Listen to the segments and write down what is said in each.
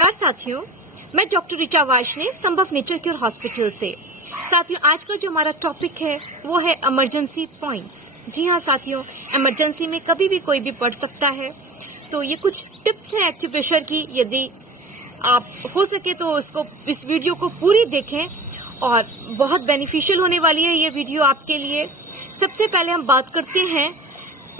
नमस्कार साथियों, मैं डॉक्टर ऋचा वार्ष्णेय संभव नेचर क्योर हॉस्पिटल से। साथियों, आज का जो हमारा टॉपिक है वो है इमरजेंसी पॉइंट्स। जी हाँ साथियों, इमरजेंसी में कभी भी कोई भी पड़ सकता है। तो ये कुछ टिप्स हैं एक्यूप्रेशर की। यदि आप हो सके तो इस वीडियो को पूरी देखें और बहुत बेनिफिशियल होने वाली है ये वीडियो आपके लिए। सबसे पहले हम बात करते हैं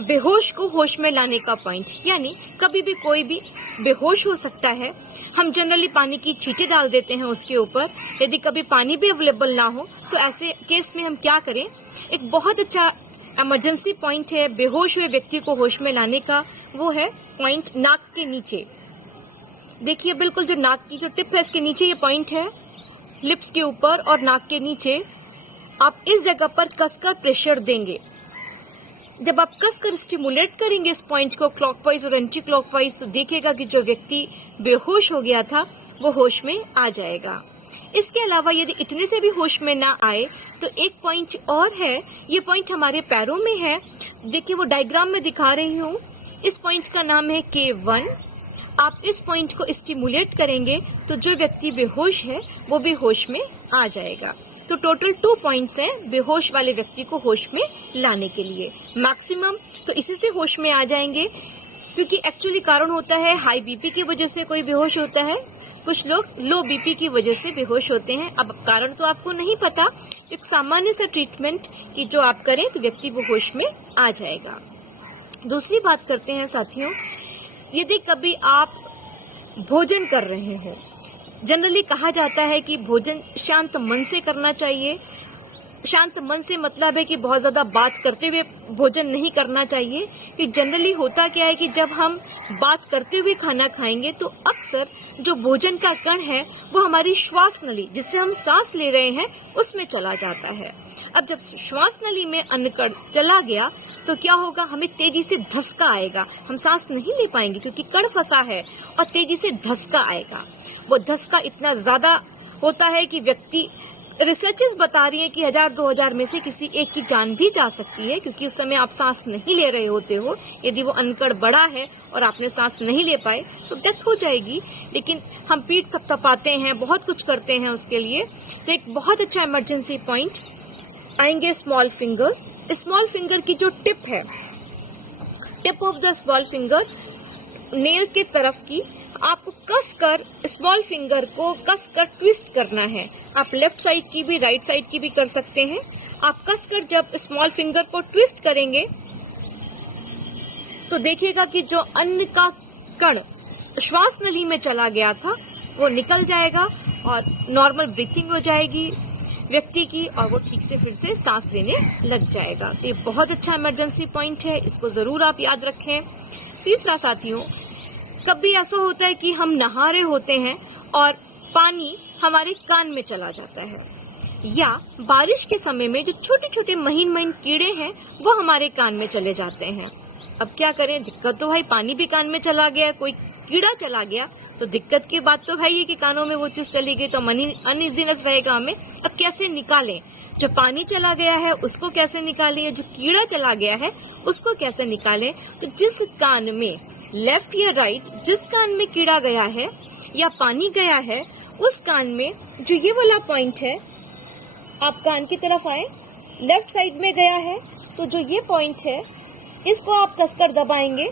बेहोश को होश में लाने का पॉइंट, यानी कभी भी कोई भी बेहोश हो सकता है। हम जनरली पानी की छींटे डाल देते हैं उसके ऊपर। यदि कभी पानी भी अवेलेबल ना हो तो ऐसे केस में हम क्या करें, एक बहुत अच्छा इमरजेंसी पॉइंट है बेहोश हुए व्यक्ति को होश में लाने का। वो है पॉइंट नाक के नीचे। देखिए, बिल्कुल जो नाक की जो टिप है इसके नीचे ये पॉइंट है, लिप्स के ऊपर और नाक के नीचे। आप इस जगह पर कसकर प्रेशर देंगे। जब आप कसकर स्टिमुलेट करेंगे इस पॉइंट को क्लॉकवाइज और एंटी क्लॉकवाइज, तो देखिएगा कि जो व्यक्ति बेहोश हो गया था वो होश में आ जाएगा। इसके अलावा यदि इतने से भी होश में ना आए तो एक पॉइंट और है। ये पॉइंट हमारे पैरों में है। देखिए, वो डायग्राम में दिखा रही हूँ। इस पॉइंट का नाम है K1। आप इस पॉइंट को स्टिमुलेट करेंगे तो जो व्यक्ति बेहोश है वो भी होश में आ जाएगा। तो टोटल 2 पॉइंट्स हैं बेहोश वाले व्यक्ति को होश में लाने के लिए। मैक्सिमम तो इसी से होश में आ जाएंगे, क्योंकि एक्चुअली कारण होता है हाई बीपी की वजह से कोई बेहोश होता है, कुछ लोग लो बीपी की वजह से बेहोश होते हैं। अब कारण तो आपको नहीं पता, एक सामान्य सा ट्रीटमेंट की जो आप करें तो व्यक्ति वो होश में आ जाएगा। दूसरी बात करते हैं साथियों, यदि कभी आप भोजन कर रहे हो, जनरली कहा जाता है कि भोजन शांत मन से करना चाहिए। शांत मन से मतलब है कि बहुत ज्यादा बात करते हुए भोजन नहीं करना चाहिए। कि जनरली होता क्या है कि जब हम बात करते हुए खाना खाएंगे तो अक्सर जो भोजन का कण है वो हमारी श्वास नली, जिससे हम सांस ले रहे हैं, उसमें चला जाता है। अब जब श्वास नली में अन्न कण चला गया तो क्या होगा, हमें तेजी से धक्का आएगा। हम सांस नहीं ले पाएंगे क्योंकि कण फंसा है, और तेजी से धक्का आएगा। वो धक्का इतना ज्यादा होता है कि व्यक्ति, रिसर्चेस बता रही है कि 1000-2000 में से किसी एक की जान भी जा सकती है, क्योंकि उस समय आप सांस नहीं ले रहे होते हो। यदि वो अनकड़ बड़ा है और आपने सांस नहीं ले पाए तो डेथ हो जाएगी। लेकिन हम पीठ थपथपाते हैं, बहुत कुछ करते हैं उसके लिए। तो एक बहुत अच्छा इमरजेंसी पॉइंट आएंगे स्मॉल फिंगर। स्मॉल फिंगर की जो टिप है, tip of the small finger nail के तरफ की, आपको कसकर स्मॉल फिंगर को कसकर ट्विस्ट करना है। आप लेफ्ट साइड की भी राइट साइड की भी कर सकते हैं। आप कसकर जब स्मॉल फिंगर को ट्विस्ट करेंगे तो देखिएगा कि जो अन्न का कण श्वास नली में चला गया था वो निकल जाएगा और नॉर्मल ब्रीथिंग हो जाएगी व्यक्ति की, और वो ठीक से फिर से सांस लेने लग जाएगा। तो ये बहुत अच्छा इमरजेंसी पॉइंट है, इसको जरूर आप याद रखें। तीसरा साथियों, कभी ऐसा होता है कि हम नहा रहे होते हैं और पानी हमारे कान में चला जाता है, या बारिश के समय में जो छोटे छोटे महीन महीन कीड़े हैं वो हमारे कान में चले जाते हैं। अब क्या करें, दिक्कत तो भाई, पानी भी कान में चला गया, कोई कीड़ा चला गया तो दिक्कत की बात तो है ही कि कानों में वो चीज चली गई तो अनइजीनेस रहेगा हमें। अब कैसे निकालें, जो पानी चला गया है उसको कैसे निकालें, जो कीड़ा चला गया है उसको कैसे निकालें। तो जिस कान में, लेफ्ट या राइट, जिस कान में कीड़ा गया है या पानी गया है उस कान में जो ये वाला पॉइंट है, आप कान की तरफ आए, लेफ्ट साइड में गया है तो जो ये पॉइंट है इसको आप कसकर दबाएंगे,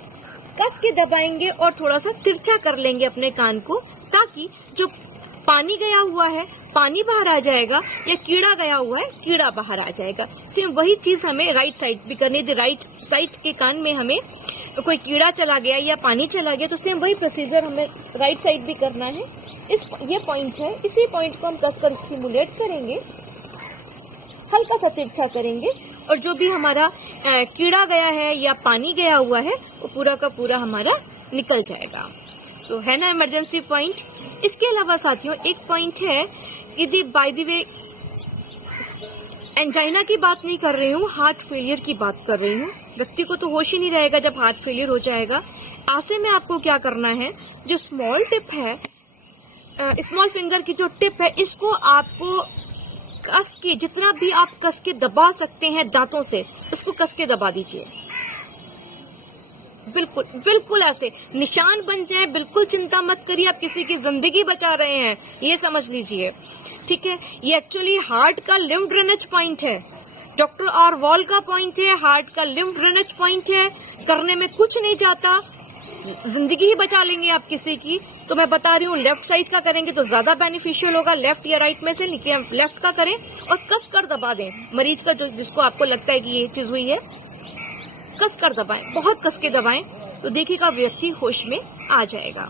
कस के दबाएंगे और थोड़ा सा तिरछा कर लेंगे अपने कान को, ताकि जो पानी गया हुआ है पानी बाहर आ जाएगा, या कीड़ा गया हुआ है कीड़ा बाहर आ जाएगा। सेम वही चीज हमें राइट साइड भी करनी थी। राइट साइड के कान में हमें कोई कीड़ा चला गया या पानी चला गया तो सेम वही प्रोसीजर हमें राइट साइड भी करना है। ये पॉइंट है, इसी पॉइंट को हम कसकर स्टिमुलेट करेंगे, हल्का सा तिरछा करेंगे, और जो भी हमारा कीड़ा गया है या पानी गया हुआ है वो पूरा का पूरा हमारा निकल जाएगा। तो है ना इमरजेंसी पॉइंट। इसके अलावा साथियों एक पॉइंट है, यदि बाय द वे एंजाइना की बात नहीं कर रही हूँ, हार्ट फेलियर की बात कर रही हूँ। व्यक्ति को तो होश ही नहीं रहेगा जब हार्ट फेलियर हो जाएगा। ऐसे में आपको क्या करना है, जो स्मॉल टिप है, स्मॉल फिंगर की जो टिप है, इसको आपको कस के, जितना भी आप कस के दबा सकते हैं दांतों से, उसको कस के दबा दीजिए। बिल्कुल बिल्कुल ऐसे निशान बन जाए, बिल्कुल चिंता मत करिए, आप किसी की जिंदगी बचा रहे हैं, ये समझ लीजिए। ठीक है, ये एक्चुअली हार्ट का लिम्फ ड्रेनेज पॉइंट है, डॉक्टर और वॉल का पॉइंट है, हार्ट का लिम्फ ड्रेनेज पॉइंट है। करने में कुछ नहीं जाता, जिंदगी ही बचा लेंगे आप किसी की। तो मैं बता रही हूँ, लेफ्ट साइड का करेंगे तो ज्यादा बेनिफिशियल होगा, लेफ्ट या राइट में से लेफ्ट का करें और कस कर दबा दें मरीज का, जिसको आपको लगता है कि ये चीज हुई है, कस कर दबाएं, बहुत कस के दबाएं, तो देखिएगा व्यक्ति होश में आ जाएगा।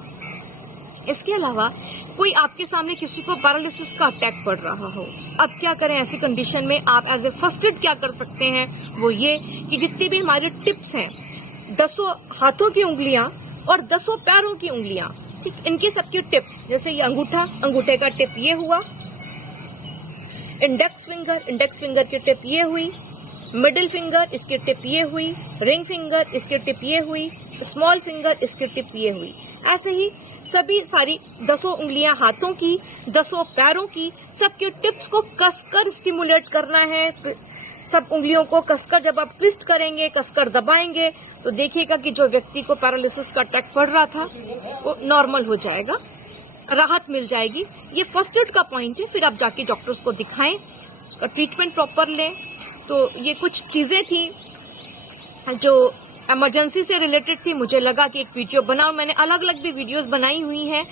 इसके अलावा कोई आपके सामने किसी को पैरालिसिस का अटैक पड़ रहा हो, अब क्या करें ऐसी कंडीशन में? आप एज ए फर्स्ट एड क्या कर सकते हैं, वो ये कि जितनी भी हमारे टिप्स हैं, 10 हाथों की उंगलियां और 10 पैरों की उंगलियां, ठीक, इनकी सबकी टिप्स, जैसे ये अंगूठा, अंगूठे का टिप ये हुआ, इंडेक्स फिंगर की टिप ये हुई, मिडिल फिंगर इसकी टिप ये हुई, रिंग फिंगर इसकी टिप ये हुई, स्मॉल फिंगर इसकी टिप ये हुई। ऐसे ही सभी सारी 10 उंगलियां हाथों की, 10 पैरों की, सबके टिप्स को कसकर स्टिमुलेट करना है। सब उंगलियों को कसकर जब आप ट्विस्ट करेंगे, कसकर दबाएंगे, तो देखिएगा कि जो व्यक्ति को पैरालिसिस का अटैक पड़ रहा था वो नॉर्मल हो जाएगा, राहत मिल जाएगी। ये फर्स्ट एड का पॉइंट है। फिर आप जाके डॉक्टर्स को दिखाएं, उसका ट्रीटमेंट प्रॉपर लें। तो ये कुछ चीजें थी जो इमरजेंसी से रिलेटेड थी। मुझे लगा कि एक वीडियो बनाऊं, मैंने अलग अलग भी वीडियोस बनाई हुई हैं,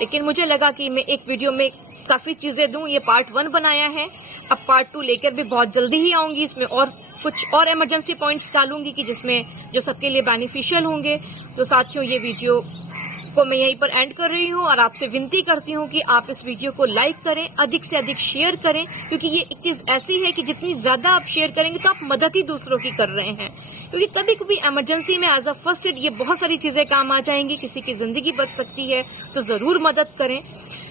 लेकिन मुझे लगा कि मैं एक वीडियो में काफी चीजें दूं। ये पार्ट 1 बनाया है, अब पार्ट 2 लेकर भी बहुत जल्दी ही आऊंगी। इसमें और कुछ और इमरजेंसी पॉइंट्स डालूंगी कि जिसमें जो सबके लिए बेनिफिशियल होंगे। तो साथियों, ये वीडियो को मैं यहीं पर एंड कर रही हूँ और आपसे विनती करती हूँ कि आप इस वीडियो को लाइक करें, अधिक से अधिक शेयर करें, क्योंकि ये एक चीज ऐसी है कि जितनी ज्यादा आप शेयर करेंगे तो आप मदद ही दूसरों की कर रहे हैं। क्योंकि कभी कभी इमरजेंसी में एज अ फर्स्ट एड ये बहुत सारी चीजें काम आ जाएंगी, किसी की जिंदगी बच सकती है, तो जरूर मदद करें।